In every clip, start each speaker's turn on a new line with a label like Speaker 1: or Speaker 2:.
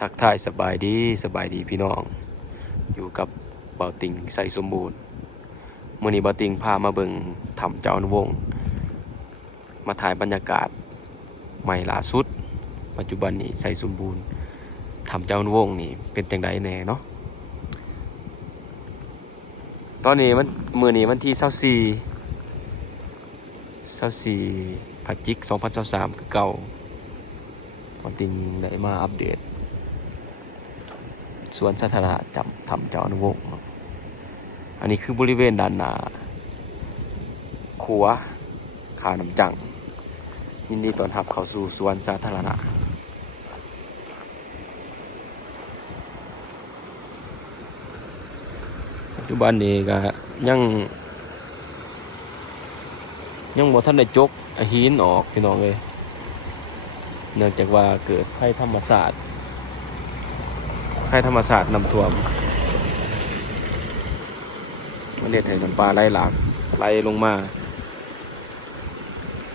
Speaker 1: ทักทายสบายดีสบายดีพี่น้อง อยู่กับเบาติงใส่สมบูรณ์มื่อนี้เบาติงพามาเบิงถ้ำเจ้าอนุวง มาถ่ายบรรยากาศใหม่ล่าสุด ปัจจุบันนี้ใส่สมบูรณ์ถ้ำเจ้าอนุวงนี่เป็นจังไดแน่เนาะตอนนี้มันมื่อนี้วันที่24 24พฤศจิก2023คือเก่าพอติงได้มาอัปเดต สวนสาธารณะจำทำเจ้าอนุวงศ์อันนี้คือบริเวณด้านหน้าขัวขาน้ำจัง ยินดีต้อนรับเข้าสู่สวนสาธารณะปัจจุบันนี้ก็ยังยังบ่ทันได้จกหินออกพี่น้องเลยเนื่องจากว่าเกิดภัยธรรมศาสตร์ ภัยธรรมศาสตร์นำท่วมมันเด็ดให้น้ำปลาไหลหลากไหลลงมา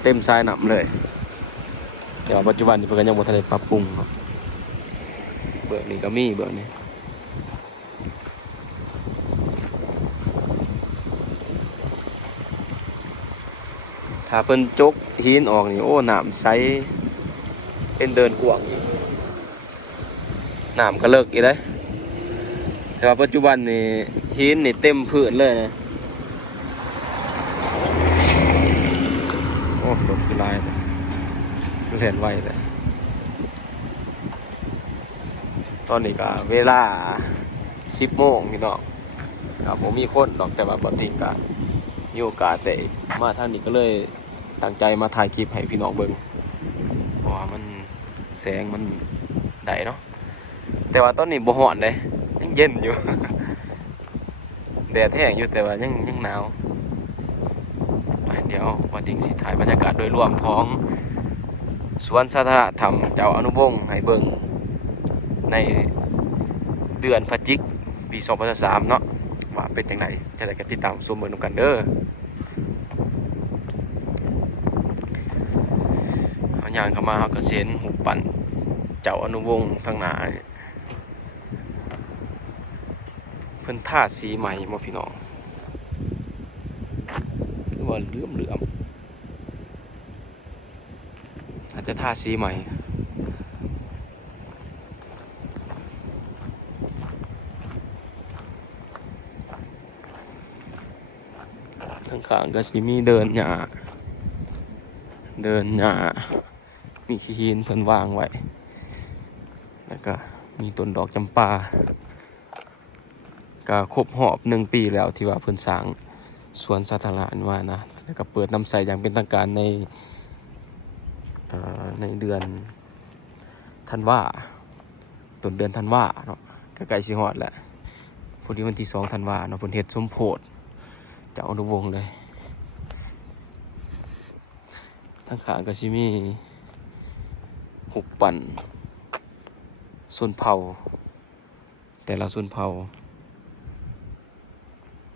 Speaker 1: เต็มทรายหนำเลยเดี๋ยวปัจจุบันนี้เพิ่นยังบ่ทันได้ปรับปรุงครับเบื้องนี้ก็มีเบื้องนี้ถ้าเพิ่นจกหินออกนี่โอ้หน้ำใสเป็นเดินกวางอีก น้ำก็เลิกอีกเลยแต่ว่าปัจจุบันนี่หินนี่เต็มพื้นเลยนะโอ้รถคือลายเลยเรียนไวเลยตอนนี้ก็เวลาสิบโมงพี่น้องครับผมมีคนดอกแต่ว่าบอติงก็มีโอกาสแต่มาท่างนี้ก็เลยตั้งใจมาถ่ายคลิปให้พี่น้องเบิ่งเพราะว่ามันแสงมันได้เนาะ แต่ว่าตอนนี้บ่ฮ้อนเลยยังเย็นอยู่ แดดแห้งอยู่แต่ว่ายังยังหนาวเดี๋ยวมาติงสิถ่ายบรรยากาศโดยรวมของสวนสาธารณธรรมเจ้าอนุวงศ์ให้เบิ่งในเดือนพฤศจิกปี2023เนาะว่าเป็นจังไดจะได้กันติดตามชมเบิ่งนกันเด้อเอาย่างเข้ามาเฮาก็เห็นหุบปั่นเจ้าอนุวงศ์ทางหนา เพิ่นท่าสีใหม่มาพี่น้องคือว่าเหลื่อมเหลื่อมอาจจะท่าสีใหม่ทางข้างก็สิมีเดินหญ้าเดินหญ้ามีขี้หินเพิ่นวางไว้ แล้วก็มีต้นดอกจำปา ก็ครบหอบหนึ่งปีแล้วที่ว่าเพิ่นสร้างสวนสาธารณะนี้มานะแล้วก็เปิดน้ำใสอย่างเป็นทางการในในเดือนธันวาต้นเดือนธันวาเนาะก็ใกล้สิฮอดแล้วพอดีวันที่สองธันวาเนาะเพิ่นเฮ็ดสมโพธิจ้าอนุวงศ์เลยทางขางก็สิมีหุบปั่นส่วนเผา แต่ละส่วนเผา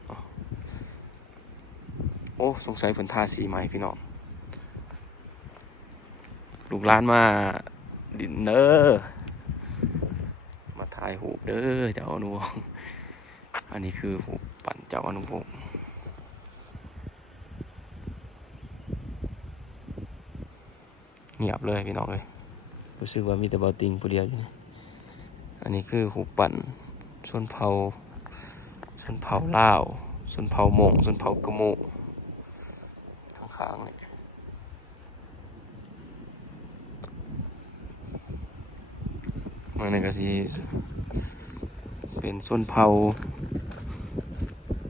Speaker 1: อ๋อ โอ้สงสัยฝนทาสีไหมพี่น้องลูกร้านมาดินเนอร์มาถ่ายหูเด้อเจ้าอนุวงอันนี้คือหูปั่นเจ้าอนุวงเงียบเลยพี่น้องเลยรู้สึกว่ามีแต่บาติงผู้เดียวอยู่นี่อันนี้คือหูปั่นส่วนเผาส่วนเผาล่าวส่วนเผามงส่วนเผากระโม ทั้างเลยมันนี่ก็สิเป็นส้นเผา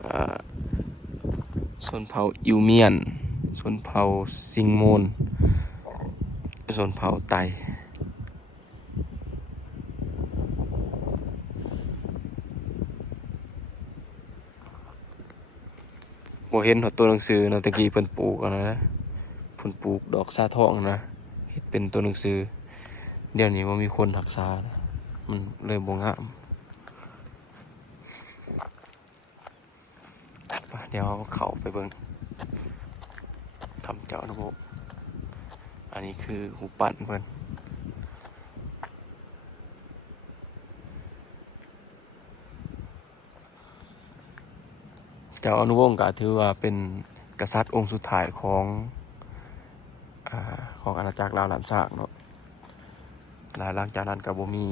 Speaker 1: อ่าส่วนเผาอิวเมียน ส่วนเผาซิงโมน ส่วนเผาไต บ่เห็นหดตัวหนังสือนาะตะกี้เพิ่นปลูกนะเพิ่นปลูกดอกซาทองนะเฮ็ดเป็นตัวหนังสือ เดี๋ยวนี้บ่ามีคนรักษานะมันเลยบ่งามเดี๋ยวเขาไปเบิ่งทำเจ้าระบบอันนี้คือหูปั่นเพิ่น เจ้าอนุวงศ์ก็ถือว่าเป็นกษัตริย์องค์สุดท้ายของอาของอาณาจักรลาวหลานซากเนาะและหลังจากนั้นก็บ่มี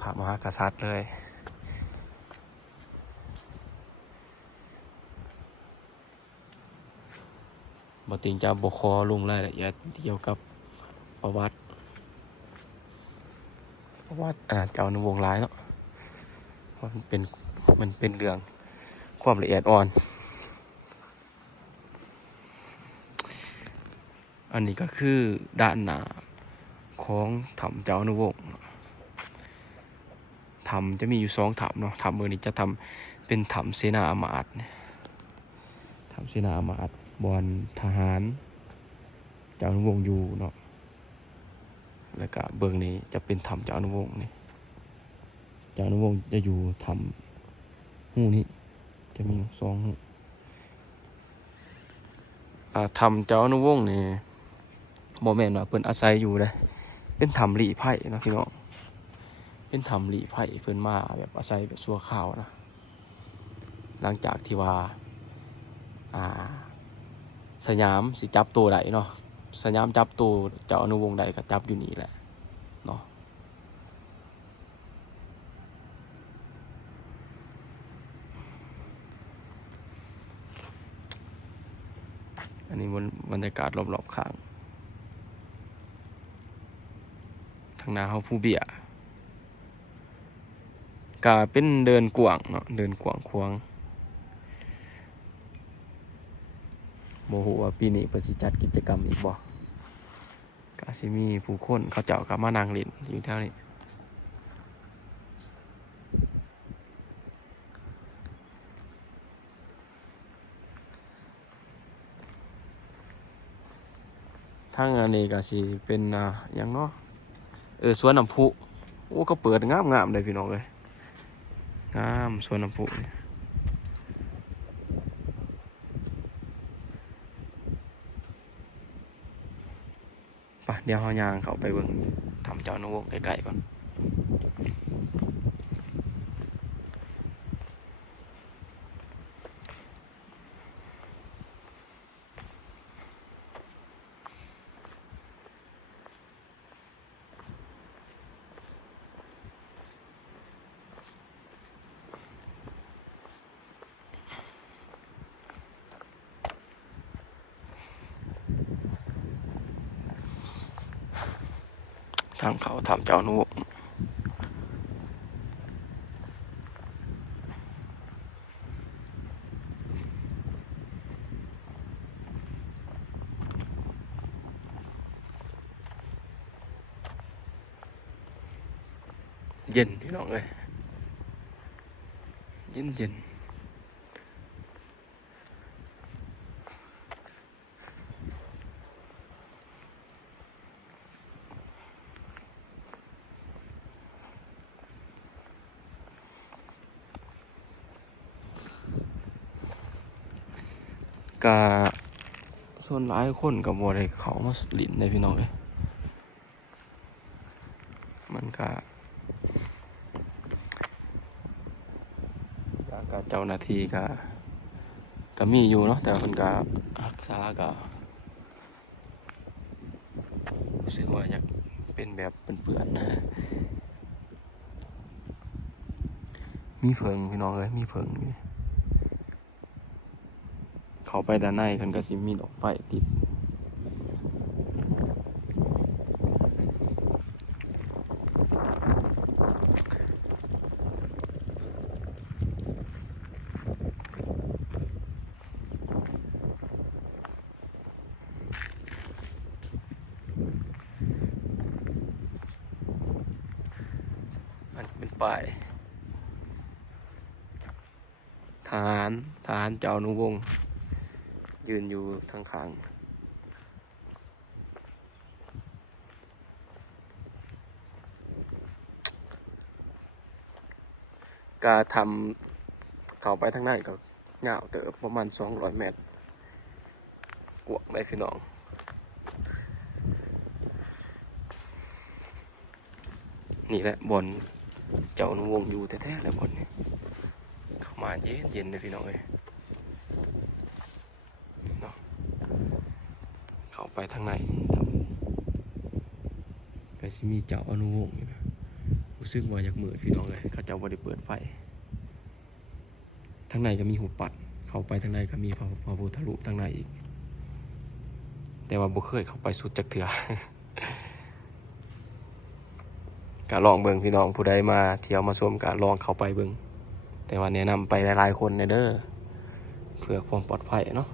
Speaker 1: พระมหากษัตริย์เลยบติงจะบกคอลงรายละเอียดเกี่ยวกับประวัติ ประวัติอ่าเจ้าในวงร้ายเนาะมันเป็นมันเป็นเรื่อง ความละเอียดอ่อน อันนี้ก็คือด้านหน้าของถ้ำเจ้าอนุวงศ์ถ้ำจะมีอยู่สองถ้ำเนาะถ้ำมือนี้จะทำเป็นถ้ำเสนาอามาตย์ถ้ำเสนาอามาตย์บอนทหาร เจ้าอนุวงศ์อยู่เนาะแล้วก็เบื้องนี้จะเป็นถ้ำเจ้าอนุวงศ์นี่เจ้าอนุวงศ์จะอยู่ถ้ำหูนี้ จะมีสองหูอ่าถ้ำเจ้านุวงนี่โมเมนต์ว่าเพิ่นอาศัยอยู่เลยเป็นถ้ำหลีไผ่นะพี่น้องเป็นถ้ำหลีไผ่เพิ่นมาแบบอาศัยแบบชั่วคราวนะหลังจากที่ว่าอ่าสยามสิจับตัวใดเนาะสยามจับตัวเจ้าอนุวงศ์ใดก็จับอยู่นี่แหละ เนาะ อันนี้บนบรรยากาศรอบๆข้าง ทางนาเขาผู้เบียก็เป็นเดินกว่างเนาะเดินกว่างควงโมโหว่าปีนี้ประสิจัดกิจกรรมอีกบ่กาซิมีผู้คนเขาเจ้ากับมานางเล่นอยู่แถวนี้ ทางอันนี้ก็สิเป็นอ่าหยังเนาะเออสวนน้ำพุโอ้ก็เปิดงามงามๆเลยพี่น้องเลยงามสวนน้ำพุไปเดี๋ยวเฮายางเขาไปเบิ่งทำเจ้านวงใกล้ๆก่อน ทางเขาทำเจ้านวงเย็นพี่น้องเลยเย็นเย็น กะส่วนหลายคนกับบัได้เขามาหลินในพี่น้องเลยมันกะก็ก็เจ้าหน้าที่ก็ก็มีอยู่เนาะแต่มันก็รักษาก็รู้สึกว่าอยากเป็นแบบเปื่อนๆมีเพิงพี่น้องเลยมีเพิงอยู่ เขาไปด้านในกันก็สิมีดอกไฟติดอันเป็นป้ายทหารทหารเจ้าอนุวงศ์ ยืนอยู่ทางข้างกาทำเข้าไปทางในก็ยาวเติบประมาณสองร้อยเมตรกวางได้พี่น้องนี่แหละบอลเจ้าอนุวงอยู่แท้ๆเลยบอลนี่เข้ามาเย็นเย็นๆเลยพี่น้องเอ้ย เข้าไปทางในครับก็สิมีเจ้าอนุวงศ์อยู่นะรู้สึกว่าอยากมืดพี่น้องเลยเขาเจ้าบ่ได้เปิดไฟทางในก็มีหูปัด เข้าไปทางในก็มีพระพระพุทธรูปทางในอีก แต่ว่าบ่เคยเข้าไปสุดจักเถื่อก็ลองเบิ่งพี่น้องผู้ใดมาเที่ยวมาชมก็ลองเข้าไปเบิ่งแต่ว่าแนะนำไปหลายๆคนเด้อเพื่อความปลอดภัยเนาะ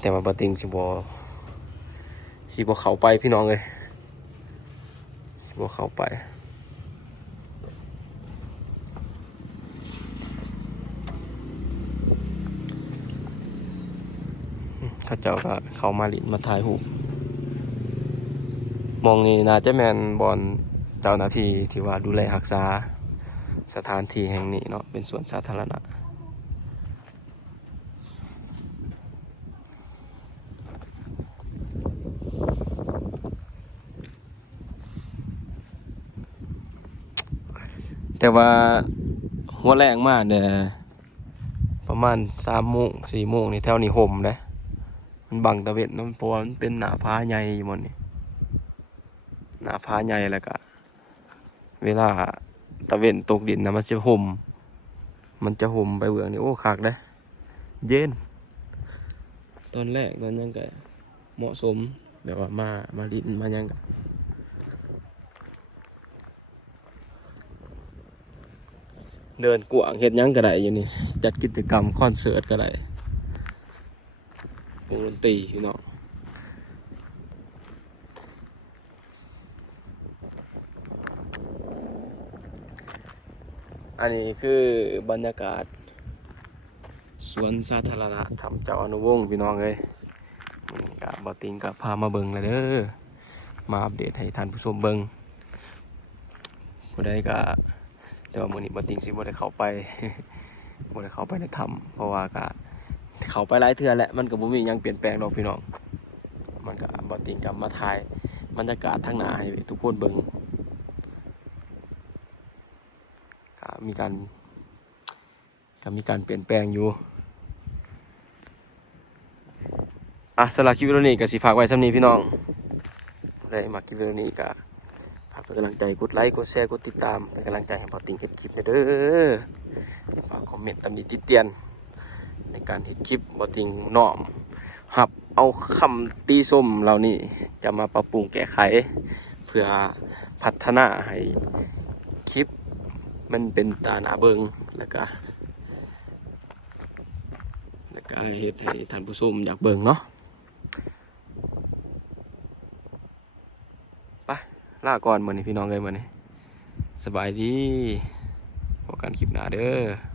Speaker 1: แต่ว่าบ่ติงสิบ่สิบ่เขาไปพี่น้องเลยสิบ่เขาไปเขาเจ้าก็เขามาลินมาถ่ายรูมองนี่น่าจะแมนบอลเจ้าหน้าที่ที่ว่าดูแลรักษาสถานที่แห่งนี้เนาะเป็นสวนสาธารณะ แต่ว่าหัวแรงมากเนี่ยประมาณสามโมงสี่โมงนี่แถวนี้ห่มนะมันบังตะเวนนาะเพวมันเป็นหนาผาใหญ่หมดนี่หนาผาใหญ่แล้วก็เวลาตะเวนตกดินนะมันจะห่มมันจะห่มไปเบื้องนี่โอ้คักได้เย็น ตอนแรกตอนยังก็เหมาะสมแบบว่ามามาดินมายังก็ เดินกวางเฮ็ดยังก็ได้อยู่นี่ จัดกิจกรรมคอนเสิร์ตก็ได้วงดนตรีพี่น้องอันนี้คือบรรยากาศ สวนสาธารณะทำเจ้าอนุวงศ์พี่น้องเลยนนี้กับบอติงกับพามาเบิงเลยเด้อมาอัปเดตให้ท่านผู้ชมเบิงผู้ใดก็ แต่ว่ามือนี้บอติงสิบ่ได้เข้าไปบ่ได้เข้าไปในถ้ำเพราะว่าก็เขาไปหลายเทื่อแหละมันก็บ,บ่มียังเปลี่ยนแปลงดอกพี่น้อง มันก็บ่ติงกับมาถ่ายบรรยากาศทางหนาให้ทุกคนเบิ่งก็มีการก็มีการเปลี่ยนแปลงอยู่อะสำหรับคลิปวิดีโอนี้ก็สิฝากไว้สำนีพี่น้องได้มาคลิปวิดีโอนี้ก็ ฝากเป็นกำลังใจกดไลค์กดแชร์กดติดตามเป็นกำลังใจให้บ่ติงเฮ็ดคลิปเด้อฝากคอมเมนต์ตำหนิติเตียน ในการเห็นคลิปบอติงน้อมหับเอาคำตีส้มเหล่านี้จะมาปรับปรุงแก้ไข เพื่อพัฒนาให้คลิปมันเป็นตาหนาเบิงแล้วก็แล้วก็เฮ็ดให้ท่านผู้ชมอยากเบิงเนาะไป ลาก่อนเหมือนี้พี่น้องเลยมื้อนี้สบายดีพบกันคลิปหน้าเด้อ